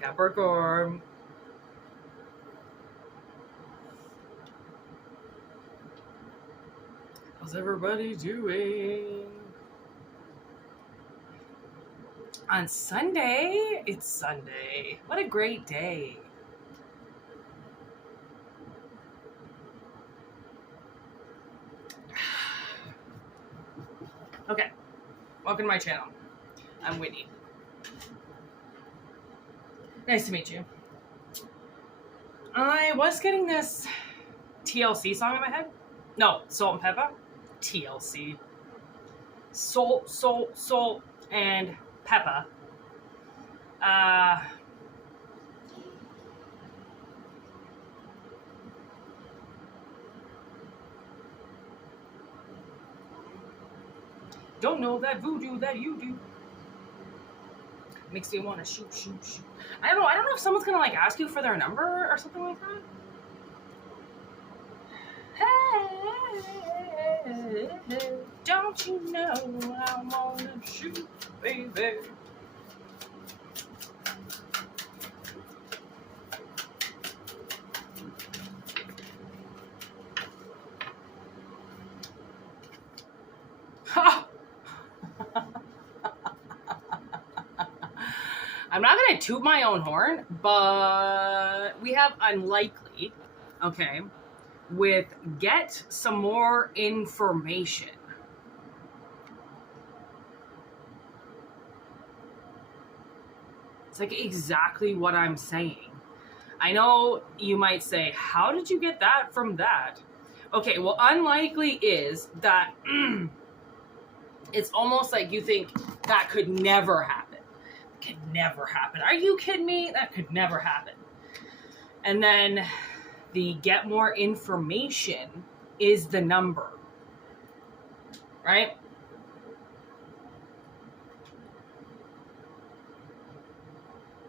Capricorn. How's everybody doing? On Sunday? It's Sunday. What a great day. Okay, welcome to my channel. I'm Whitney. Nice to meet you. I was getting this TLC song in my head. No, Salt and Pepper. TLC. Salt, and pepper. Don't know that voodoo that you do. Makes me want to shoot. I don't know if someone's gonna like ask you for their number or something like that. Hey, don't you know I wanna shoot, baby? I'm not going to toot my own horn, but we have unlikely, okay, with get some more information. It's like exactly what I'm saying. I know you might say, how did you get that from that? Okay, well, unlikely is that it's almost like you think that could never happen. Could never happen. Are you kidding me? That could never happen. And then the get more information is the number, right?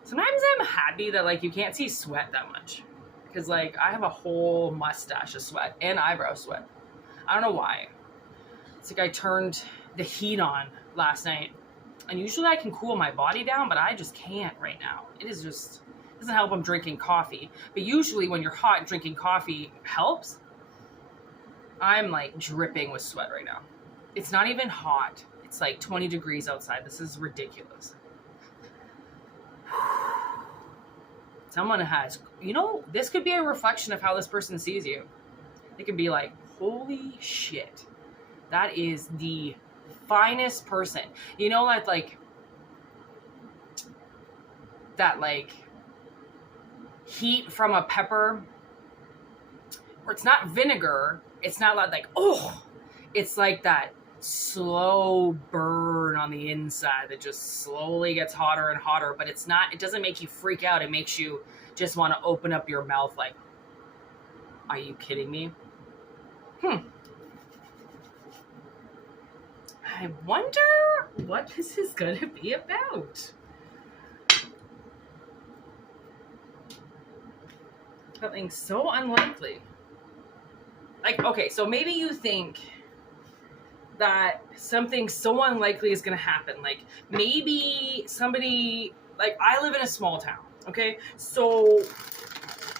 Sometimes I'm happy that like you can't see sweat that much, because like I have a whole mustache of sweat and eyebrow sweat. I don't know why. It's like I turned the heat on last night. And usually I can cool my body down, but I just can't right now. It is just, it doesn't help I'm drinking coffee. But usually when you're hot, drinking coffee helps. I'm like dripping with sweat right now. It's not even hot. It's like 20 degrees outside. This is ridiculous. Someone has, you know, this could be a reflection of how this person sees you. They could be like, holy shit. That is the finest person. You know, that heat from a pepper, or it's not vinegar, it's not like oh, it's like that slow burn on the inside that just slowly gets hotter and hotter, but it's not, it doesn't make you freak out. It makes you just want to open up your mouth like, are you kidding me? I wonder what this is going to be about. Something so unlikely. Like, okay, so maybe you think that something so unlikely is going to happen. Like, maybe somebody, like, I live in a small town, okay? So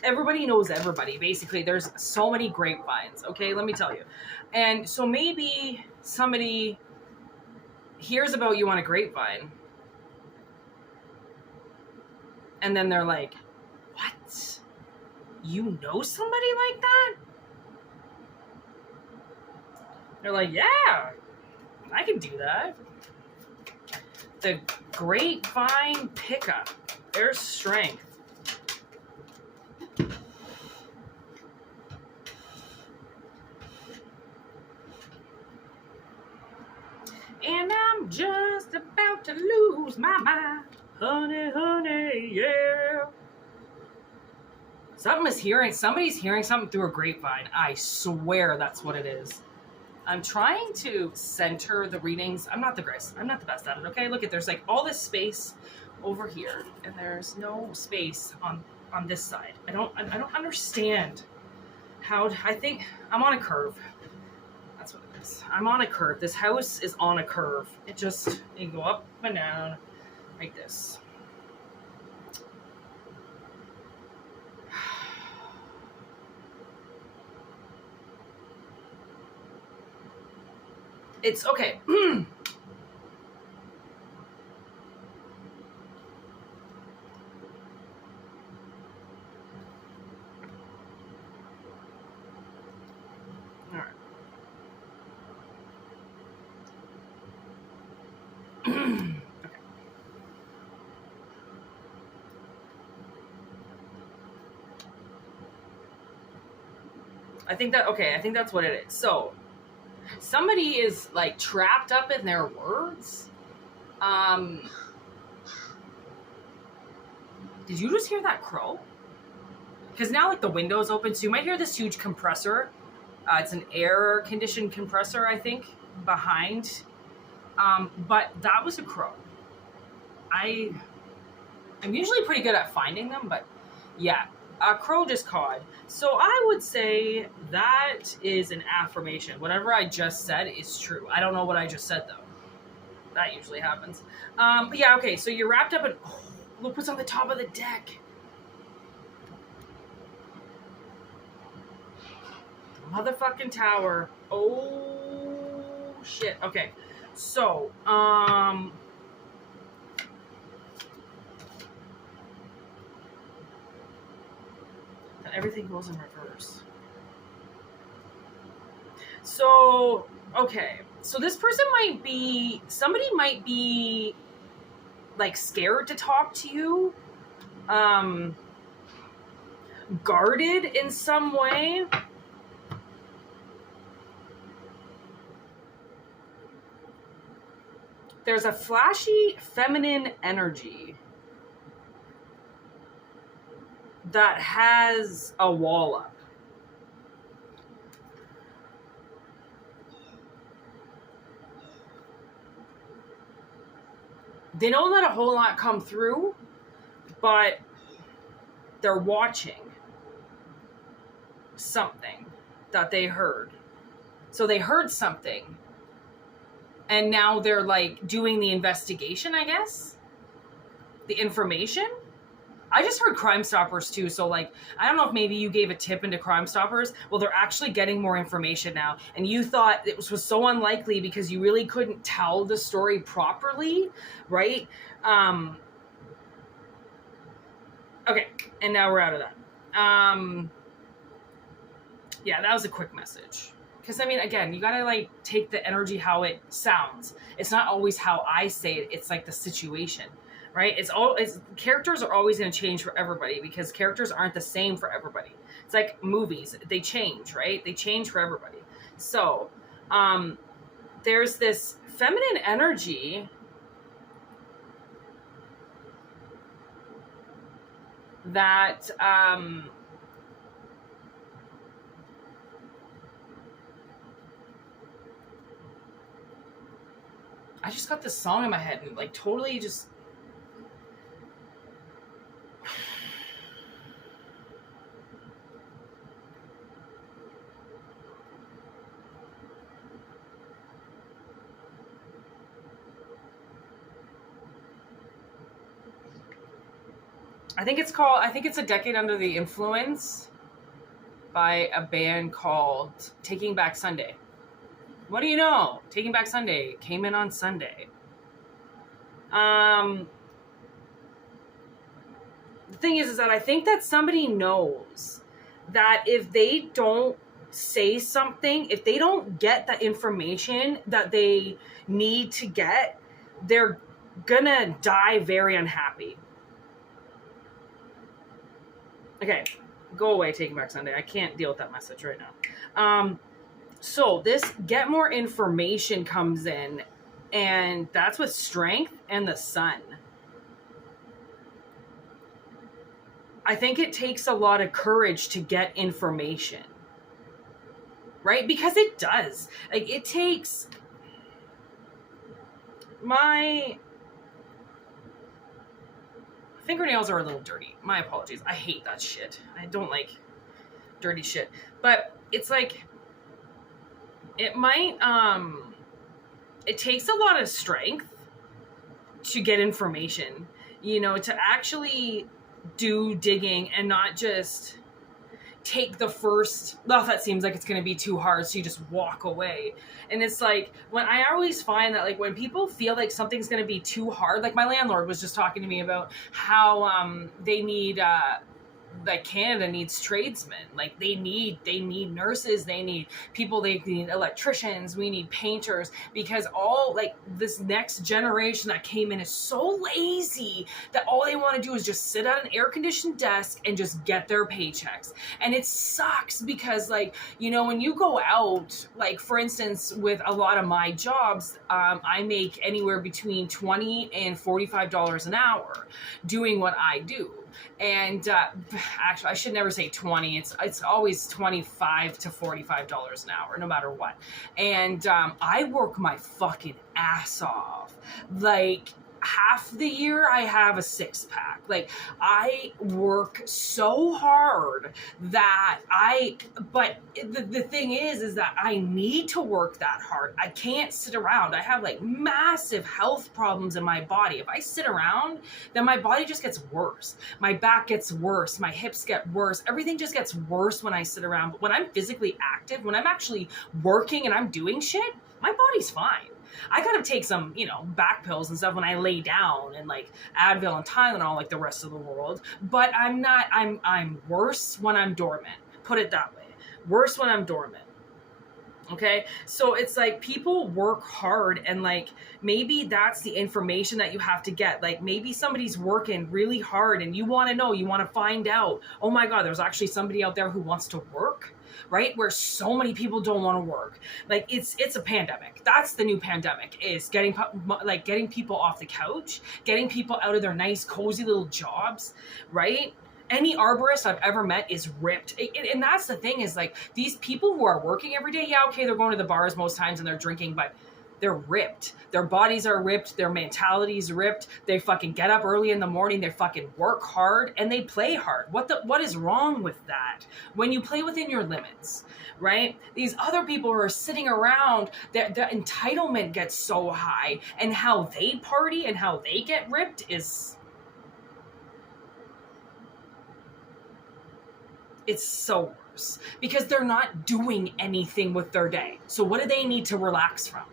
everybody knows everybody, basically. There's so many grapevines, okay? Let me tell you. And so maybe somebody hears about you on a grapevine, and then they're like, what? You know somebody like that? They're like, yeah, I can do that. The grapevine pickup. There's strength. And I'm just about to lose my mind. Honey, yeah. Somebody's hearing something through a grapevine. I swear that's what it is. I'm trying to center the readings. I'm not the best at it, okay? Look there's like all this space over here, and there's no space on this side. I don't understand how, I think I'm on a curve. That's what it is. I'm on a curve. This house is on a curve. You go up and down like this. It's okay. I think that's what it is. So somebody is like trapped up in their words. Did you just hear that crow? Because now like the window's open, so you might hear this huge compressor. It's an air conditioned compressor, I think, behind. But that was a crow. I'm usually pretty good at finding them, but yeah, a crow just cawed. So I would say that is an affirmation. Whatever I just said is true. I don't know what I just said though. That usually happens. But yeah, okay, so you're wrapped up in, look what's on the top of the deck. The motherfucking tower. Oh shit. Okay. So, everything goes in reverse. So, okay. So this person somebody might be like scared to talk to you, guarded in some way. There's a flashy feminine energy that has a wall up. They don't let a whole lot come through, but they're watching something that they heard. So they heard something, and now they're like doing the investigation, I guess. The information. I just heard Crime Stoppers too, so like, I don't know if maybe you gave a tip into Crime Stoppers. Well, they're actually getting more information now, and you thought it was so unlikely because you really couldn't tell the story properly, right? Okay, and now we're out of that. Yeah, that was a quick message. Because, I mean, again, you gotta, like, take the energy how it sounds. It's not always how I say it, it's like the situation. Right? Characters are always going to change for everybody because characters aren't the same for everybody. It's like movies. They change, right? They change for everybody. So, there's this feminine energy that, I just got this song in my head and, like, totally just... I think it's A Decade Under the Influence by a band called Taking Back Sunday. What do you know? Taking Back Sunday came in on Sunday. The thing is that I think that somebody knows that if they don't say something, if they don't get the information that they need to get, they're gonna die very unhappy. Okay, go away, Taking Back Sunday. I can't deal with that message right now. So this get more information comes in, and that's with Strength and the Sun. I think it takes a lot of courage to get information. Right? Because it does. Like, it takes... My fingernails are a little dirty. My apologies. I hate that shit. I don't like dirty shit. But it's like... It might... It takes a lot of strength to get information. You know, to actually... do digging and not just, take the first, well, that seems like it's going to be too hard, so you just walk away. And it's like, when I always find that, like, when people feel like something's going to be too hard, like my landlord was just talking to me about how they need like Canada needs tradesmen. Like they need nurses, they need people, they need electricians, we need painters, because all, like, this next generation that came in is so lazy that all they want to do is just sit at an air-conditioned desk and just get their paychecks. And it sucks because, like, you know, when you go out, like, for instance, with a lot of my jobs, I make anywhere between $20 and $45 an hour doing what I do. And actually, I should never say 20. It's always $25 to $45 an hour, no matter what. And I work my fucking ass off. Like, half the year I have a 6-pack. Like, I work so hard that but the thing is that I need to work that hard. I can't sit around. I have, like, massive health problems in my body. If I sit around, then my body just gets worse. My back gets worse. My hips get worse. Everything just gets worse when I sit around. But when I'm physically active, when I'm actually working and I'm doing shit, my body's fine. I gotta take some, you know, back pills and stuff when I lay down, and like Advil and Tylenol like the rest of the world. But I'm worse when I'm dormant. Put it that way. Worse when I'm dormant. Okay? So it's like people work hard, and like maybe that's the information that you have to get. Like maybe somebody's working really hard and you want to know, you want to find out, oh my God, there's actually somebody out there who wants to work. Right? Where so many people don't want to work. Like it's a pandemic. That's the new pandemic, is getting people off the couch, getting people out of their nice, cozy little jobs, right? Any arborist I've ever met is ripped. And that's the thing, is like these people who are working every day, yeah, okay, they're going to the bars most times and they're drinking, but they're ripped. Their bodies are ripped. Their mentality's ripped. They fucking get up early in the morning. They fucking work hard and they play hard. What is wrong with that? When you play within your limits, right? These other people who are sitting around, the entitlement gets so high, and how they party and how they get ripped is, it's so worse, because they're not doing anything with their day. So what do they need to relax from?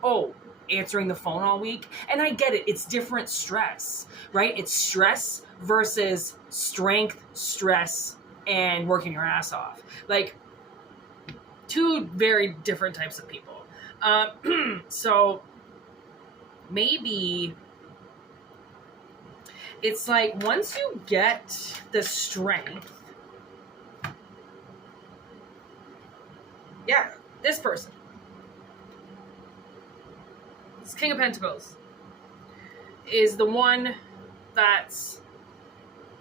Oh, answering the phone all week. And I get it. It's different stress, right? It's stress versus strength, stress, and working your ass off. Like, two very different types of people. So maybe it's like once you get the strength, yeah, this person, this King of Pentacles, is the one that's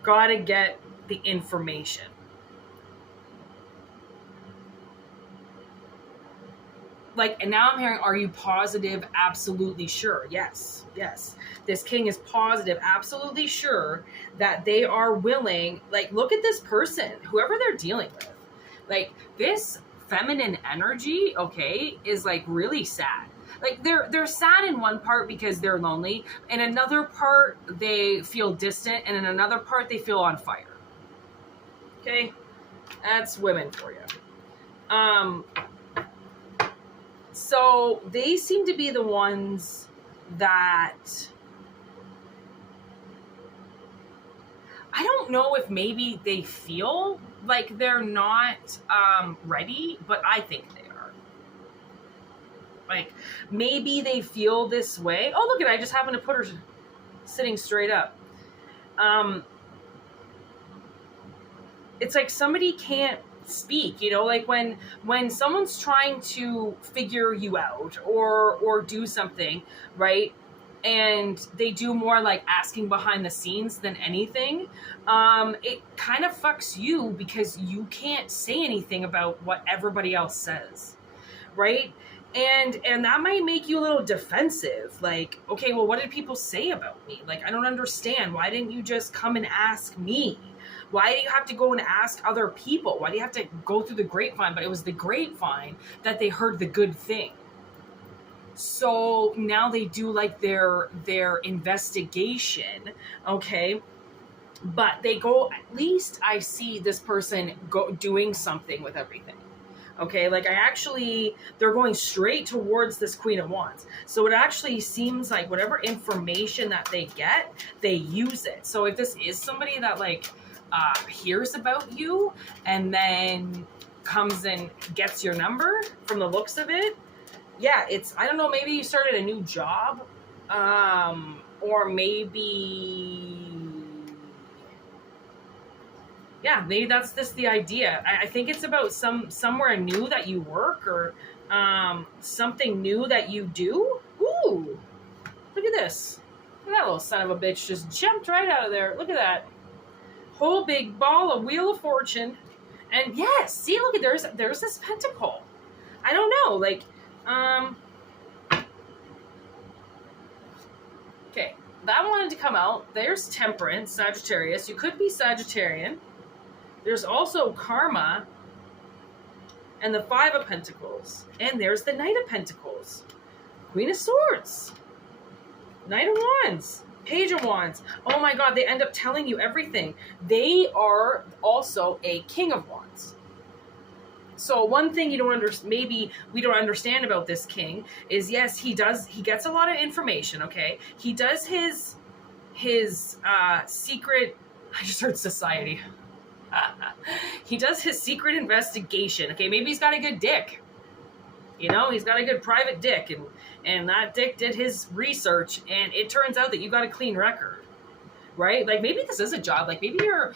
got to get the information. Like, and now I'm hearing, are you positive? Absolutely sure. Yes. This king is positive, absolutely sure that they are willing. Like, look at this person, whoever they're dealing with. Like, this feminine energy, okay, is like really sad. Like they're sad in one part because they're lonely. In another part, they feel distant. And in another part, they feel on fire. Okay? That's women for you. So they seem to be the ones that, I don't know if maybe they feel like they're not ready, but I think they are. Like, maybe they feel this way. Oh, look at it. I just happened to put her sitting straight up. It's like somebody can't speak, you know, like when someone's trying to figure you out or do something, right? And they do more like asking behind the scenes than anything. It kind of fucks you because you can't say anything about what everybody else says, right? And that might make you a little defensive. Like, okay, well, what did people say about me? Like, I don't understand. Why didn't you just come and ask me? Why do you have to go and ask other people? Why do you have to go through the grapevine? But it was the grapevine that they heard the good thing. So now they do like their investigation, okay? but they go, at least I see this person go doing something with everything. Okay, like they're going straight towards this Queen of Wands. So it actually seems like whatever information that they get, they use it. So if this is somebody that like hears about you and then comes and gets your number from the looks of it, yeah, it's, I don't know, maybe you started a new job, or maybe, yeah, maybe that's just the idea. I think it's about somewhere new that you work, or something new that you do. Ooh, look at this. Look at that little son of a bitch just jumped right out of there. Look at that. Whole big ball of Wheel of Fortune. And yes, see, look at, there's this pentacle. I don't know, like, okay, that wanted to come out. There's Temperance, Sagittarius. You could be Sagittarian. There's also Karma and the Five of Pentacles. And there's the Knight of Pentacles. Queen of Swords. Knight of Wands. Page of Wands. Oh my God, they end up telling you everything. They are also a King of Wands. So one thing you don't understand, maybe we don't understand about this king is, yes, he gets a lot of information, okay? He does his secret, I just heard society. He does his secret investigation, okay? Maybe he's got a good dick. You know, he's got a good private dick, and that dick did his research, and it turns out that you got a clean record, right? Like, maybe this is a job. Like, maybe you're,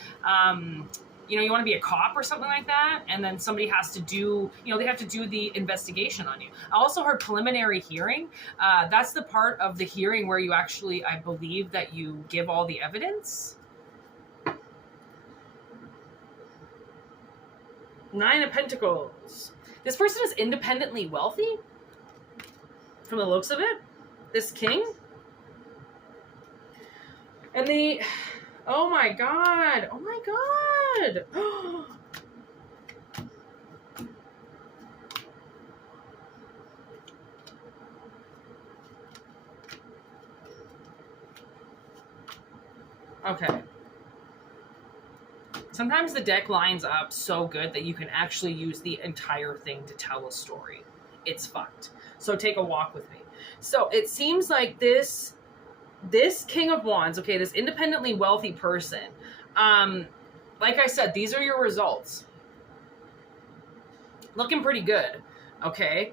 you know, you want to be a cop or something like that, and then somebody has to do, you know, they have to do the investigation on you. I also heard preliminary hearing. That's the part of the hearing where you actually, I believe, that you give all the evidence. Nine of Pentacles. This person is independently wealthy, from the looks of it. This king. And they, oh my God. Oh my God. Okay. Sometimes the deck lines up so good that you can actually use the entire thing to tell a story. It's fucked. So take a walk with me. So it seems like this King of Wands, okay, this independently wealthy person, like I said, these are your results. Looking pretty good, okay?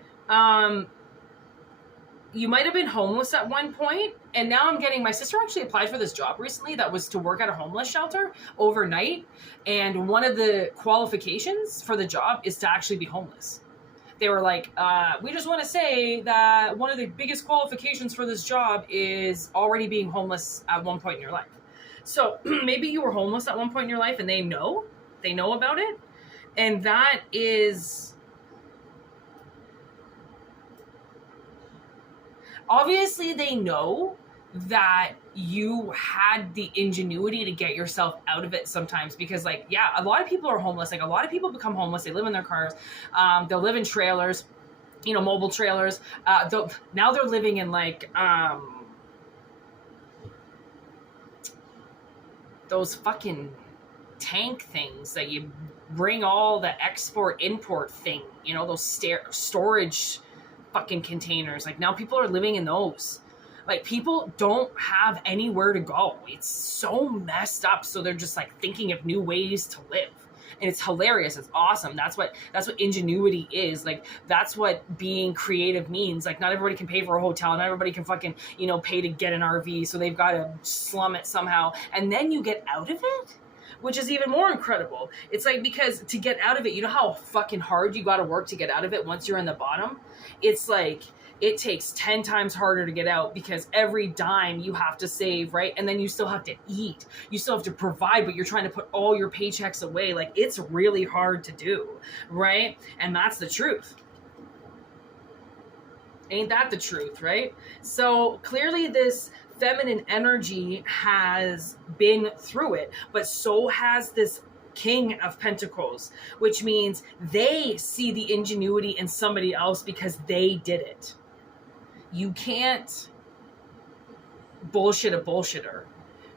You might have been homeless at one point, and now I'm getting, my sister actually applied for this job recently that was to work at a homeless shelter overnight, and one of the qualifications for the job is to actually be homeless. They were like, we just want to say that one of the biggest qualifications for this job is already being homeless at one point in your life. So maybe you were homeless at one point in your life and they know about it. And that is, obviously they know that you had the ingenuity to get yourself out of it sometimes, because, like, yeah, a lot of people are homeless. Like, a lot of people become homeless. They live in their cars. They'll live in trailers, you know, mobile trailers. Now they're living in, like, those fucking tank things that you bring all the export-import thing, you know, those storage fucking containers. Like, now people are living in those. Like, people don't have anywhere to go. It's so messed up. So they're just, like, thinking of new ways to live. And it's hilarious. It's awesome. That's what ingenuity is. Like, that's what being creative means. Like, not everybody can pay for a hotel. Not everybody can fucking, you know, pay to get an RV. So they've got to slum it somehow. And then you get out of it, which is even more incredible. It's like, because to get out of it, you know how fucking hard you got to work to get out of it once you're in the bottom? It's like, it takes 10 times harder to get out, because every dime you have to save, right? And then you still have to eat. You still have to provide, but you're trying to put all your paychecks away. Like, it's really hard to do, right? And that's the truth. Ain't that the truth, right? So clearly this feminine energy has been through it, but so has this King of Pentacles, which means they see the ingenuity in somebody else because they did it. You can't bullshit a bullshitter,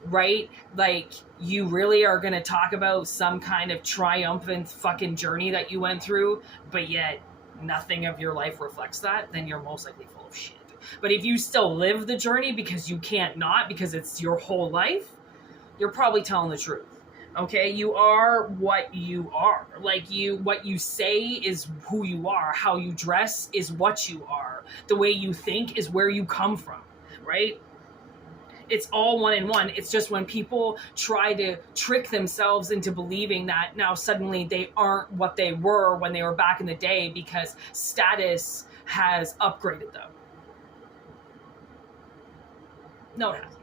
right? Like, you really are going to talk about some kind of triumphant fucking journey that you went through, but yet nothing of your life reflects that, then you're most likely full of shit. But if you still live the journey because you can't not, because it's your whole life, you're probably telling the truth. Okay, you are what you are. Like, what you say is who you are. How you dress is what you are. The way you think is where you come from, right? It's all one in one. It's just when people try to trick themselves into believing that now suddenly they aren't what they were when they were back in the day because status has upgraded them. No, it hasn't.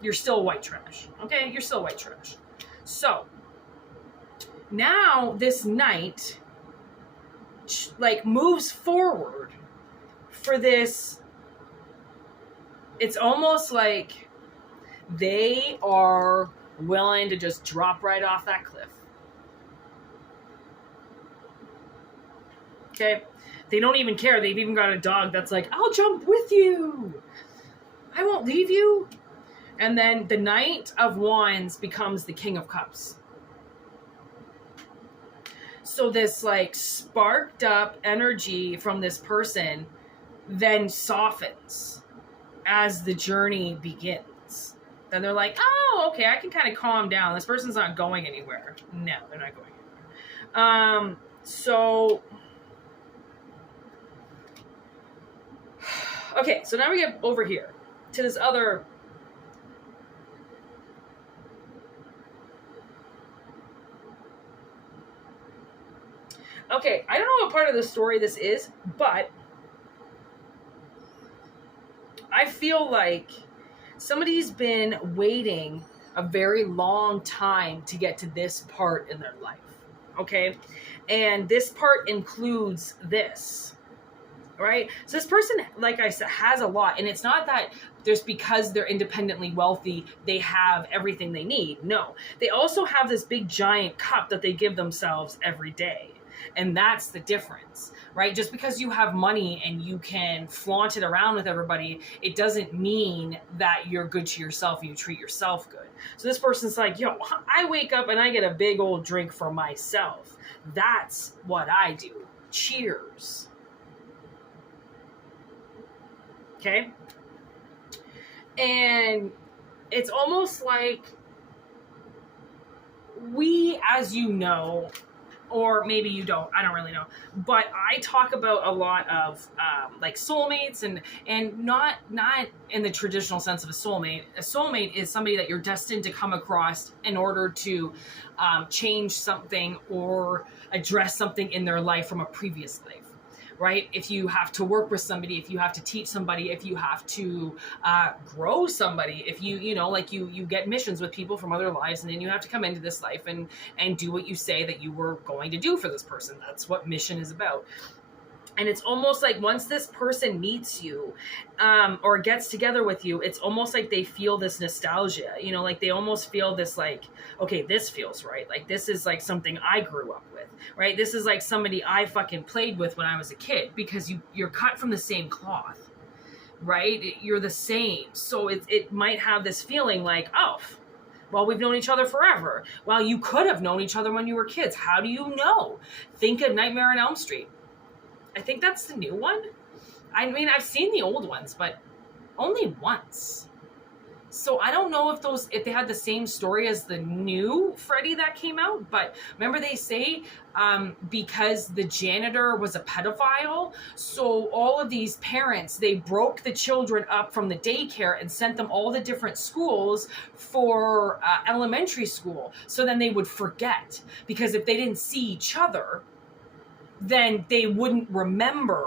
You're still white trash. Okay? You're still white trash. So, now this knight, like, moves forward for this. It's almost like they are willing to just drop right off that cliff. Okay? They don't even care. They've even got a dog that's like, I'll jump with you. I won't leave you. And then the Knight of Wands becomes the King of Cups. So this, like, sparked up energy from this person then softens as the journey begins. Then they're like, oh, okay, I can kind of calm down. This person's not going anywhere. No, they're not going anywhere. Okay, so now we get over here to this other. Okay, I don't know what part of the story this is, but I feel like somebody's been waiting a very long time to get to this part in their life, okay? And this part includes this, right? So this person, like I said, has a lot, and it's not that just because they're independently wealthy, they have everything they need. No, they also have this big giant cup that they give themselves every day. And that's the difference, right? Just because you have money and you can flaunt it around with everybody, it doesn't mean that you're good to yourself and you treat yourself good. So this person's like, yo, I wake up and I get a big old drink for myself. That's what I do. Cheers. Okay? And it's almost like we, as you know, or maybe you don't, I don't really know, but I talk about a lot of like soulmates and not in the traditional sense of a soulmate. A soulmate is somebody that you're destined to come across in order to change something or address something in their life from a previous life. Right? If you have to work with somebody, if you have to teach somebody, if you have to grow somebody, if you know, like you get missions with people from other lives, and then you have to come into this life and do what you say that you were going to do for this person. That's what mission is about. And it's almost like once this person meets you or gets together with you, it's almost like they feel this nostalgia, you know, like they almost feel this like, okay, this feels right. Like this is like something I grew up with, right? This is like somebody I fucking played with when I was a kid, because you're cut from the same cloth, right? You're the same. So it might have this feeling like, oh, well, we've known each other forever. Well, you could have known each other when you were kids. How do you know? Think of Nightmare on Elm Street. I think that's the new one. I mean, I've seen the old ones, but only once. So I don't know if they had the same story as the new Freddy that came out, but remember they say because the janitor was a pedophile, so all of these parents, they broke the children up from the daycare and sent them all the different schools for elementary school, so then they would forget, because if they didn't see each other, then they wouldn't remember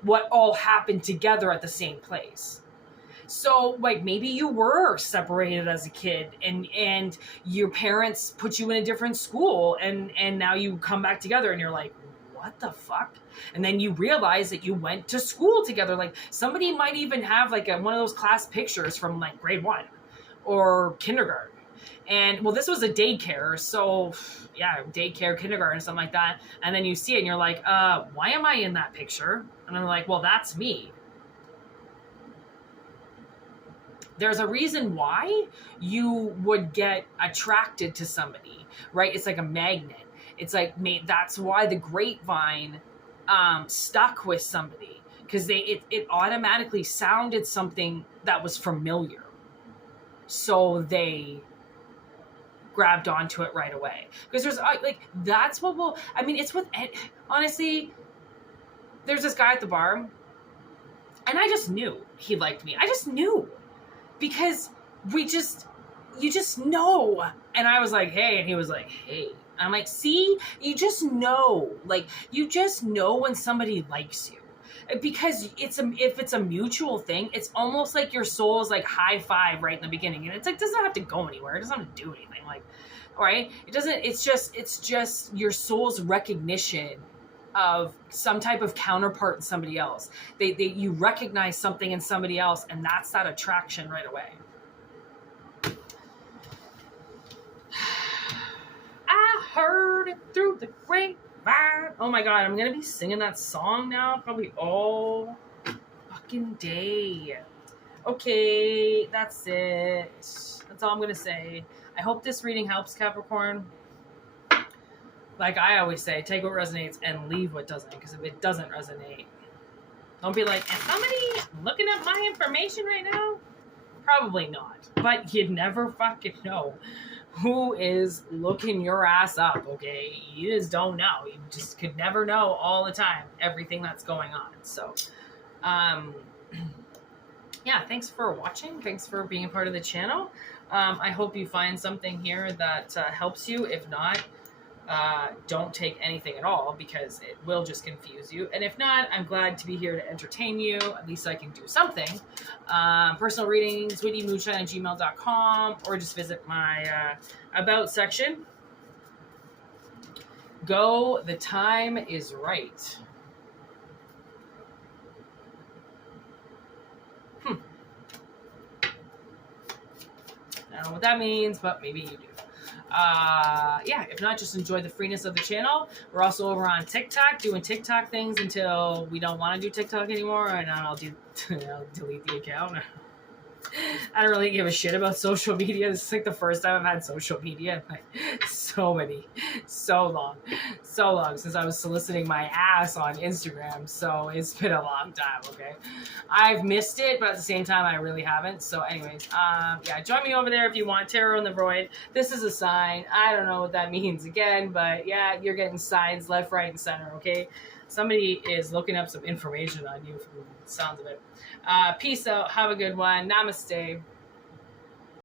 what all happened together at the same place. So, like, maybe you were separated as a kid and your parents put you in a different school and now you come back together and you're like, what the fuck? And then you realize that you went to school together. Like, somebody might even have like one of those class pictures from like grade 1 or kindergarten. And, well, this was a daycare, so, yeah, daycare, kindergarten, something like that. And then you see it, and you're like, why am I in that picture? And I'm like, well, that's me. There's a reason why you would get attracted to somebody, right? It's like a magnet. It's like, that's why the grapevine stuck with somebody, because it automatically sounded something that was familiar. So they grabbed onto it right away. Because there's like, that's what will, I mean, it's with, honestly, there's this guy at the bar, and I just knew he liked me. I just knew, because you just know. And I was like, hey, and he was like, hey. And I'm like, see, you just know, like, you just know when somebody likes you. Because if it's a mutual thing, it's almost like your soul is like high five right in the beginning, and it's like, doesn't have to go anywhere. It doesn't have to do anything. Like, right? It doesn't. It's just your soul's recognition of some type of counterpart in somebody else. You recognize something in somebody else, and that's that attraction right away. I heard it through the grapevine. Oh my God, I'm gonna be singing that song now probably all fucking day. Okay, that's it. That's all I'm gonna say. I hope this reading helps, Capricorn. Like I always say, take what resonates and leave what doesn't, because if it doesn't resonate, don't be like, is somebody looking at my information right now? Probably not, but you never fucking know who is looking your ass up, okay? You just don't know. You just could never know all the time everything that's going on. So, yeah, thanks for watching. Thanks for being a part of the channel. I hope you find something here that helps you. If not, don't take anything at all, because it will just confuse you. And if not, I'm glad to be here to entertain you. At least I can do something. Personal readings, whitneymoonshine@gmail.com, or just visit my about section. Go, the time is right. I don't know what that means, but maybe you do. Yeah, if not, just enjoy the freeness of the channel. We're also over on TikTok, doing TikTok things until we don't want to do TikTok anymore, and I'll delete the account. I don't really give a shit about social media. This is like the first time I've had social media in like so long since I was soliciting my ass on Instagram. So it's been a long time, okay? I've missed it, but at the same time, I really haven't. So anyways, yeah, join me over there if you want. Tarot in the Void. This is a sign. I don't know what that means again, but yeah, you're getting signs left, right, and center, okay? Somebody is looking up some information on you from the sounds of it. Peace out. Have a good one. Namaste.